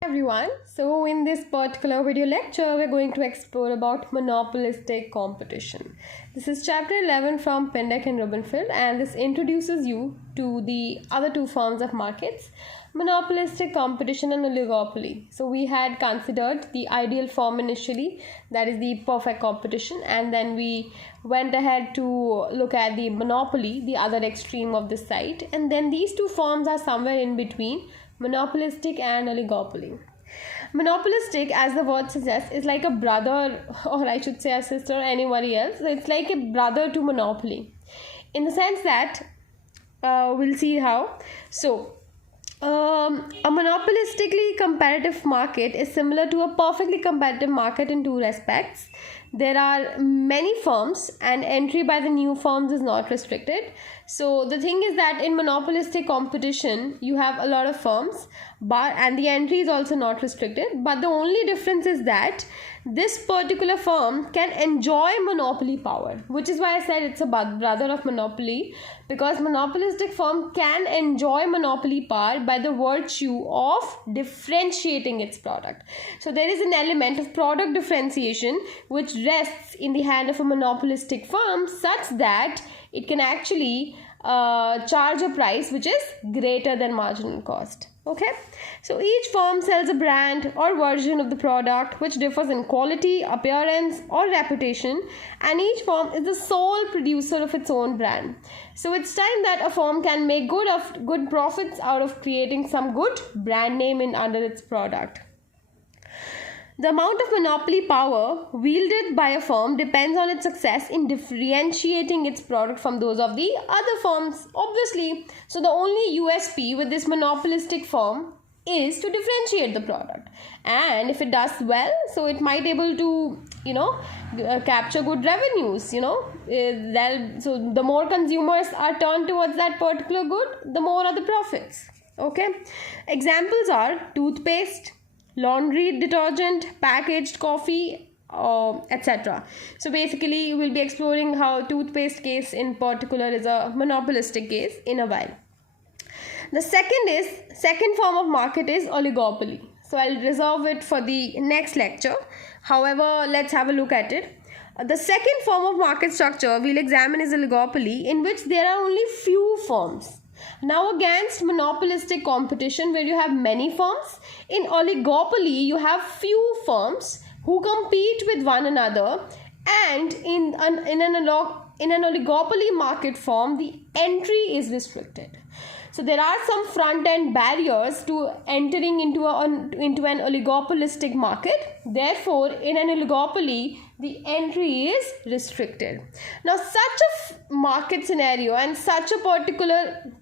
Everyone, so in this particular video lecture we're going to explore about monopolistic competition. This is chapter 11 from Pendek and Rubenfeld, and this introduces you to the other two forms of markets, monopolistic competition and oligopoly. So we had considered the ideal form initially, that is the perfect competition, and then we went ahead to look at the monopoly, the other extreme of this side, and then these two forms are somewhere in between, monopolistic and oligopoly. Monopolistic, as the word suggests, is like a brother, or I should say a sister, or anybody else. So it's like a brother to monopoly, in the sense that we'll see how. So, a monopolistically competitive market is similar to a perfectly competitive market in two respects. There are many firms, and entry by the new firms is not restricted. So the thing is that in monopolistic competition, you have a lot of firms, and the entry is also not restricted. But the only difference is that this particular firm can enjoy monopoly power, which is why I said it's a brother of monopoly, because monopolistic firm can enjoy monopoly power by the virtue of differentiating its product. So there is an element of product differentiation which rests in the hand of a monopolistic firm, such that it can actually charge a price which is greater than marginal cost. Okay, so each firm sells a brand or version of the product which differs in quality, appearance, or reputation, and each firm is the sole producer of its own brand. So it's time that a firm can make good profits out of creating some good brand name under its product. The amount of monopoly power wielded by a firm depends on its success in differentiating its product from those of the other firms, obviously. So the only USP with this monopolistic firm is to differentiate the product, and if it does well, so it might able to capture good revenues. So the more consumers are turned towards that particular good, the more are the profits. Okay, examples are toothpaste, laundry detergent, packaged coffee, etc. So basically we'll be exploring how toothpaste case in particular is a monopolistic case in a while. The second form of market is oligopoly. So I'll reserve it for the next lecture. However, let's have a look at it. The second form of market structure we'll examine is oligopoly, in which there are only few firms. Now, against monopolistic competition where you have many firms, in oligopoly you have few firms who compete with one another, and in an oligopoly market form the entry is restricted. So there are some front-end barriers to entering into an oligopolistic market. Therefore, in an oligopoly, the entry is restricted. Now, such a market scenario and such a particular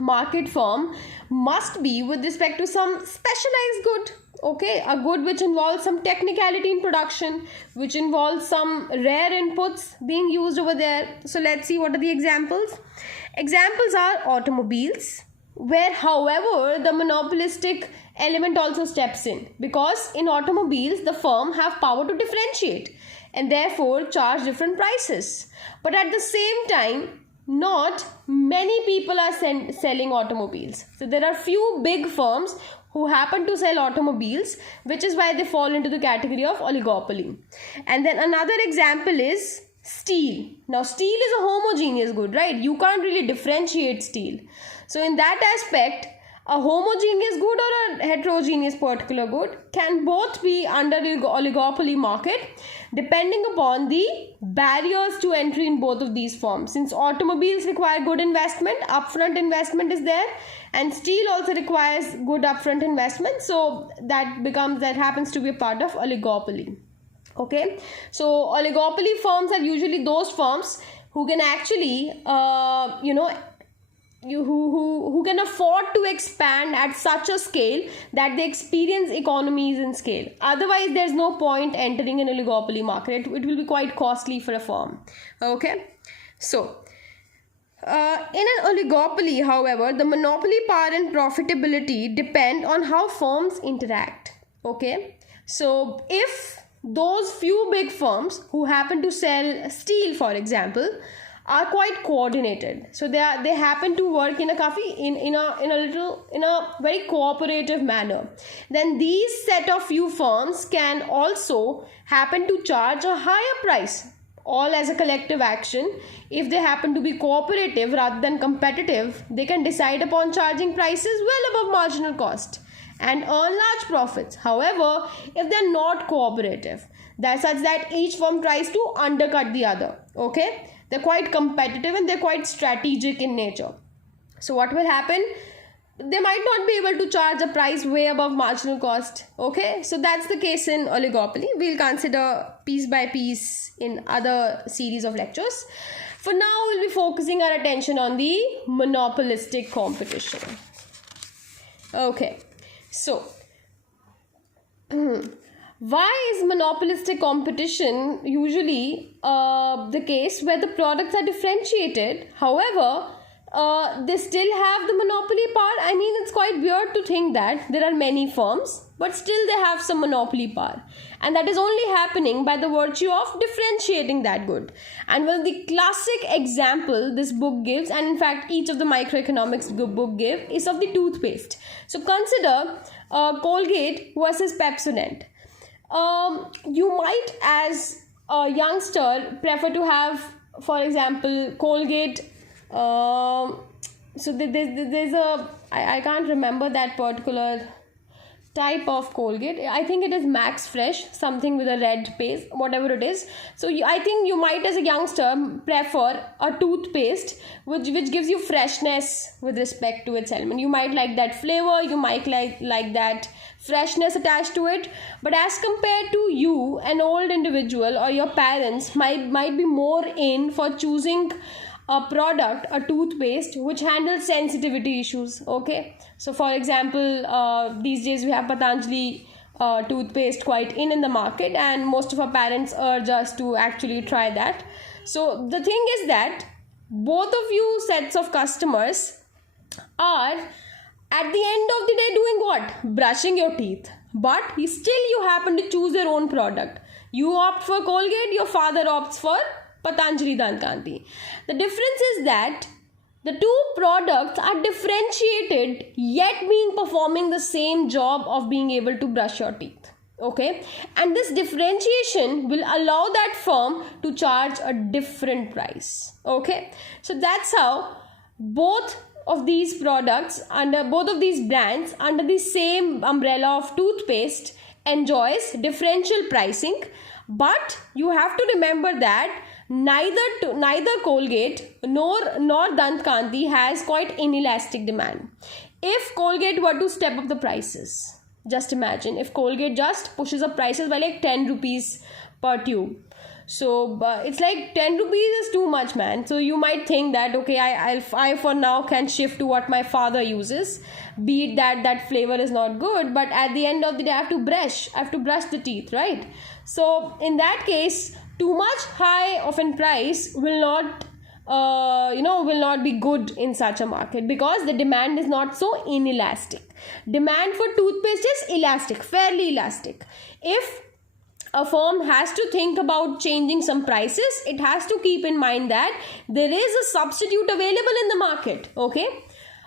market firm must be with respect to some specialized good. Okay, a good which involves some technicality in production, which involves some rare inputs being used over there. So let's see what are the examples. Examples are automobiles, where however the monopolistic element also steps in, because in automobiles the firm have power to differentiate and therefore charge different prices. But at the same time, not many people are selling automobiles. So there are few big firms who happen to sell automobiles, which is why they fall into the category of oligopoly. And then another example is steel. Now steel is a homogeneous good, right? You can't really differentiate steel. So in that aspect, a homogeneous good or a heterogeneous particular good can both be under the oligopoly market, depending upon the barriers to entry in both of these forms. Since automobiles require good investment, upfront investment is there, and steel also requires good upfront investment, so that happens to be a part of oligopoly. Okay, so oligopoly firms are usually those firms who can actually who can afford to expand at such a scale that they experience economies in scale. Otherwise, there's no point entering an oligopoly market. It will be quite costly for a firm. Okay, so in an oligopoly, however, the monopoly power and profitability depend on how firms interact. Okay, so if those few big firms who happen to sell steel, for example, are quite coordinated. So they happen to work in a very cooperative manner. Then these set of few firms can also happen to charge a higher price, all as a collective action. If they happen to be cooperative rather than competitive, they can decide upon charging prices well above marginal cost and earn large profits. However, if they are not cooperative, that's such that each firm tries to undercut the other. Okay, they're quite competitive and they're quite strategic in nature. So what will happen? They might not be able to charge a price way above marginal cost. Okay, so that's the case in oligopoly. We'll consider piece by piece in other series of lectures. For now, we'll be focusing our attention on the monopolistic competition. Okay, so why is monopolistic competition usually the case where the products are differentiated? However, they still have the monopoly power. I mean, it's quite weird to think that there are many firms, but still they have some monopoly power. And that is only happening by the virtue of differentiating that good. And well, the classic example this book gives, and in fact each of the microeconomics book give, is of the toothpaste. So consider Colgate versus Pepsodent. You might, as a youngster, prefer to have, for example, Colgate. So there's a I can't remember that particular type of Colgate. I think it is Max Fresh, something with a red paste, whatever it is. So I think you might, as a youngster, prefer a toothpaste which gives you freshness with respect to its element. You might like that flavor, you might like that freshness attached to it. But as compared to you, an old individual, or your parents might be more in for choosing a product, a toothpaste, which handles sensitivity issues. Okay, so for example, these days we have Patanjali toothpaste quite in the market, and most of our parents urge us to actually try that. So the thing is that both of you sets of customers are at the end of the day doing what? Brushing your teeth. But still you happen to choose your own product. You opt for Colgate, your father opts for Patanjali Dant Kanti. The difference is that the two products are differentiated, yet performing the same job of being able to brush your teeth. Okay, and this differentiation will allow that firm to charge a different price. Okay, so that's how both of these products, under both of these brands, under the same umbrella of toothpaste, enjoys differential pricing. But you have to remember that neither Colgate nor Dant Kanti has quite inelastic demand. If Colgate were to step up the prices, just imagine if Colgate just pushes up prices by like 10 rupees per tube. So it's like 10 rupees is too much, man. So you might think that, okay, I for now can shift to what my father uses, be it that flavor is not good, but at the end of the day I have to brush the teeth, right? So in that case, too much high of a price will not be good in such a market, because the demand is not so inelastic. Demand for toothpaste is elastic, fairly elastic. If a firm has to think about changing some prices, it has to keep in mind that there is a substitute available in the market. Okay,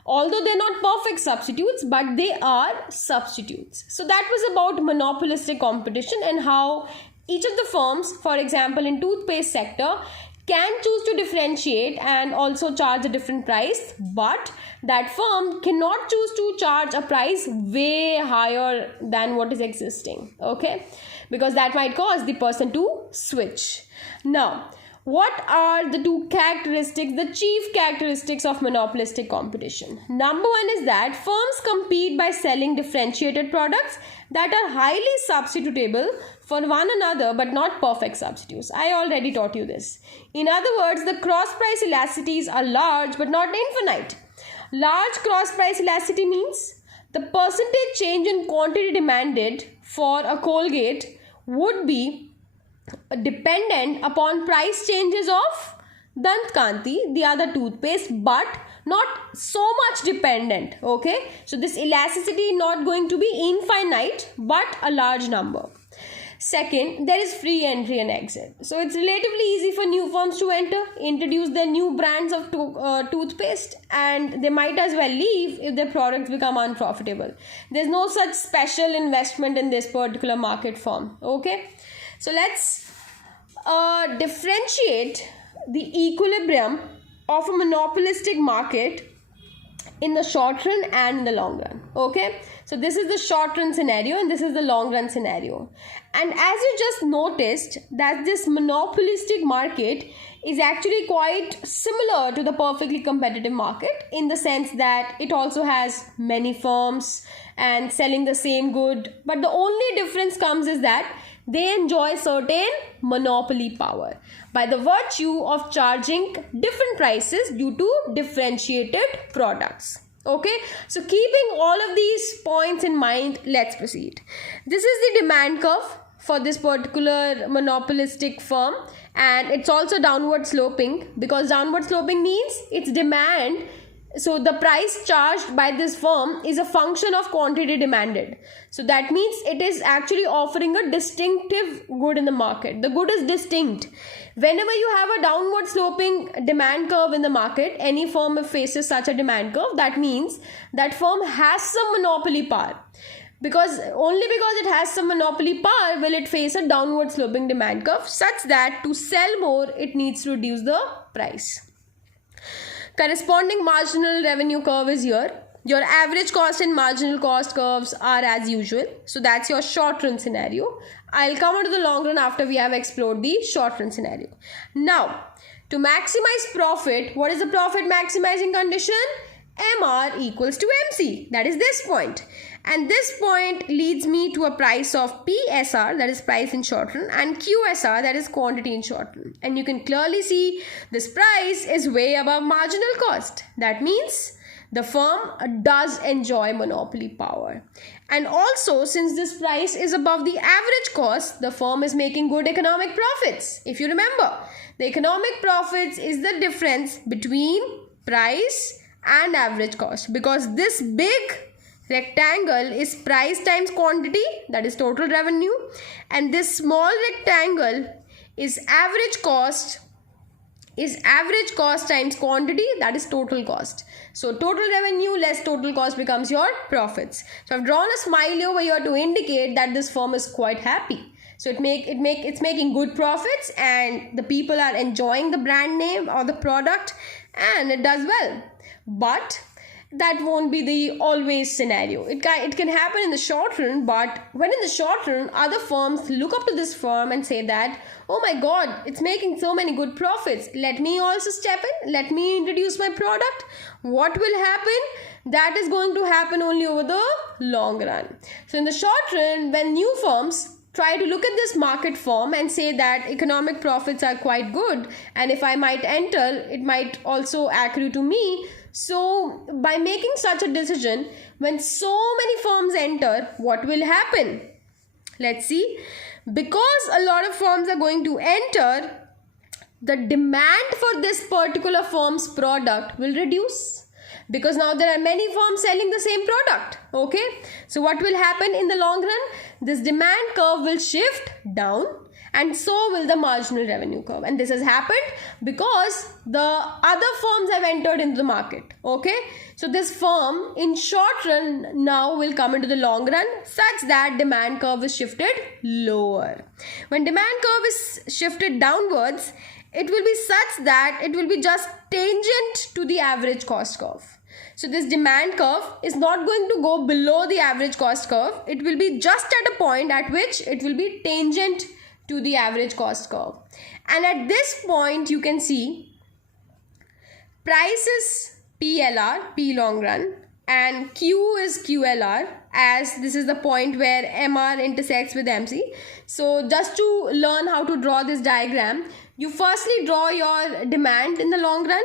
although they're not perfect substitutes, but they are substitutes. So that was about monopolistic competition and how each of the firms, for example in toothpaste sector, can choose to differentiate and also charge a different price, but that firm cannot choose to charge a price way higher than what is existing. Okay, because that might cause the person to switch. Now, what are the the chief characteristics of monopolistic competition? Number one is that firms compete by selling differentiated products that are highly substitutable for one another but not perfect substitutes. I already taught you this. In other words, the cross price elasticities are large but not infinite. Large cross price elasticity means the percentage change in quantity demanded for a Colgate would be dependent upon price changes of Dant Kanti, the other toothpaste, but not so much dependent. Okay, so this elasticity not going to be infinite but a large number. Second, there is free entry and exit. So it's relatively easy for new firms to enter, introduce their new brands of toothpaste, and they might as well leave if their products become unprofitable. There's no such special investment in this particular market form. Okay, so let's differentiate the equilibrium of a monopolistic market in the short run and in the long run. Okay, so this is the short run scenario and this is the long run scenario. And as you just noticed, that this monopolistic market is actually quite similar to the perfectly competitive market, in the sense that it also has many firms and selling the same good, but the only difference comes is that they enjoy certain monopoly power by the virtue of charging different prices due to differentiated products. Okay, so keeping all of these points in mind, let's proceed. This is the demand curve for this particular monopolistic firm, and it's also downward sloping, because downward sloping means its demand. So the price charged by this firm is a function of quantity demanded. So that means it is actually offering a distinctive good in the market. The good is distinct. Whenever you have a downward sloping demand curve in the market, any firm faces such a demand curve, that means that firm has some monopoly power. Only because it has some monopoly power will it face a downward sloping demand curve, such that to sell more it needs to reduce the price. Corresponding marginal revenue curve is here. Your average cost and marginal cost curves are as usual. So that's your short run scenario. I'll come on to the long run after we have explored the short run scenario. Now, to maximize profit, what is the profit maximizing condition? MR equals to MC. That is this point. And this point leads me to a price of PSR, that is price in short run, and QSR, that is quantity in short run. And you can clearly see this price is way above marginal cost. That means the firm does enjoy monopoly power. And also, since this price is above the average cost, the firm is making good economic profits. If you remember, the economic profits is the difference between price and average cost, because this big rectangle is price times quantity, that is total revenue, and this small rectangle is average cost times quantity, that is total cost. So total revenue less total cost becomes your profits. So I've drawn a smiley over here to indicate that this firm is quite happy. So it's making good profits, and the people are enjoying the brand name or the product, and it does well. But that won't be the always scenario. It can happen in the short run, but when in the short run other firms look up to this firm and say that, oh my god, it's making so many good profits, let me also step in, let me introduce my product. What will happen? That is going to happen only over the long run. So in the short run, when new firms try to look at this market form and say that economic profits are quite good, and if I might enter, it might also accrue to me. So by making such a decision, when so many firms enter, what will happen? Let's see. Because a lot of firms are going to enter, the demand for this particular firm's product will reduce, because now there are many firms selling the same product. Okay, so what will happen in the long run? This demand curve will shift down, and so will the marginal revenue curve. And this has happened because the other firms have entered into the market. Okay, so this firm in short run now will come into the long run, such that demand curve is shifted lower. When demand curve is shifted downwards, it will be such that it will be just tangent to the average cost curve. So this demand curve is not going to go below the average cost curve. It will be just at a point at which it will be tangent to the average cost curve. And at this point you can see price is PLR, P long run, and Q is QLR, as this is the point where MR intersects with MC. So just to learn how to draw this diagram, you firstly draw your demand in the long run,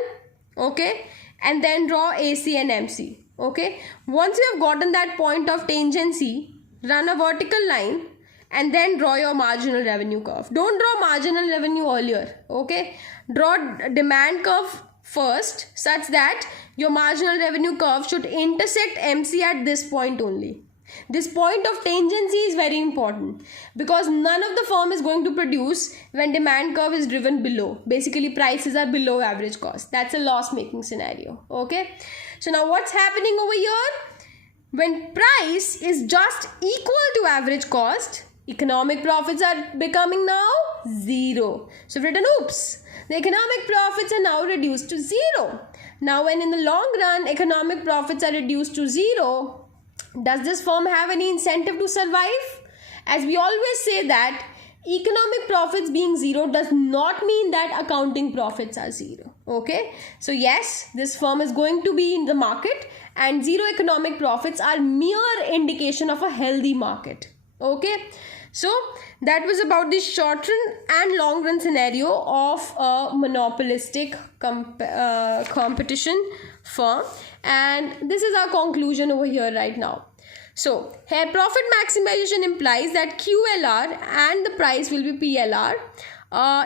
okay, and then draw AC and MC. Okay, once you have gotten that point of tangency, run a vertical line and then draw your marginal revenue curve. Don't draw marginal revenue earlier. Okay, draw demand curve first, such that your marginal revenue curve should intersect MC at this point only. This point of tangency is very important because none of the firm is going to produce when demand curve is driven below. Basically, prices are below average cost. That's a loss-making scenario. Okay. So now what's happening over here? When price is just equal to average cost, economic profits are becoming now 0. So we've written, oops, the economic profits are now reduced to 0. Now when in the long run, economic profits are reduced to 0, does this firm have any incentive to survive? As we always say that economic profits being 0 does not mean that accounting profits are 0. Okay. So yes, this firm is going to be in the market and 0 economic profits are mere indication of a healthy market. Okay. So that was about the short run and long run scenario of a monopolistic competition firm, and this is our conclusion over here right now. So here profit maximization implies that QLR and the price will be PLR.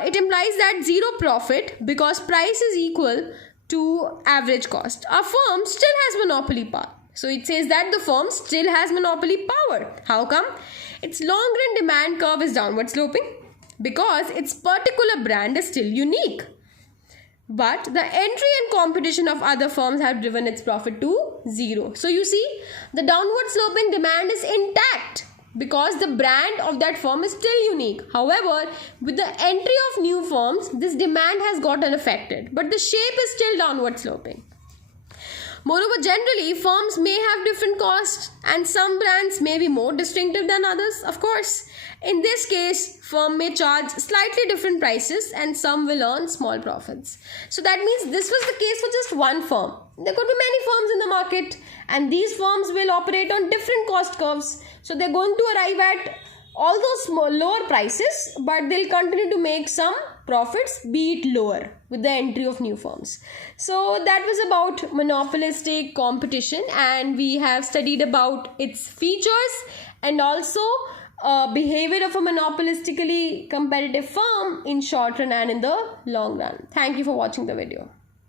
It implies that 0 profit because price is equal to average cost. A firm still has monopoly power. So it says that the firm still has monopoly power. How come? Its long run demand curve is downward sloping because its particular brand is still unique. But the entry and competition of other firms have driven its profit to 0. So you see, the downward sloping demand is intact because the brand of that firm is still unique. However, with the entry of new firms, this demand has gotten affected, but the shape is still downward sloping. Moreover, generally, firms may have different costs and some brands may be more distinctive than others, of course. In this case, firm may charge slightly different prices and some will earn small profits. So that means this was the case for just one firm. There could be many firms in the market and these firms will operate on different cost curves. So they're going to arrive at all those lower prices, but they'll continue to make some profits, be it lower, with the entry of new firms. So that was about monopolistic competition, and we have studied about its features and also behavior of a monopolistically competitive firm in short run and in the long run. Thank you for watching the video.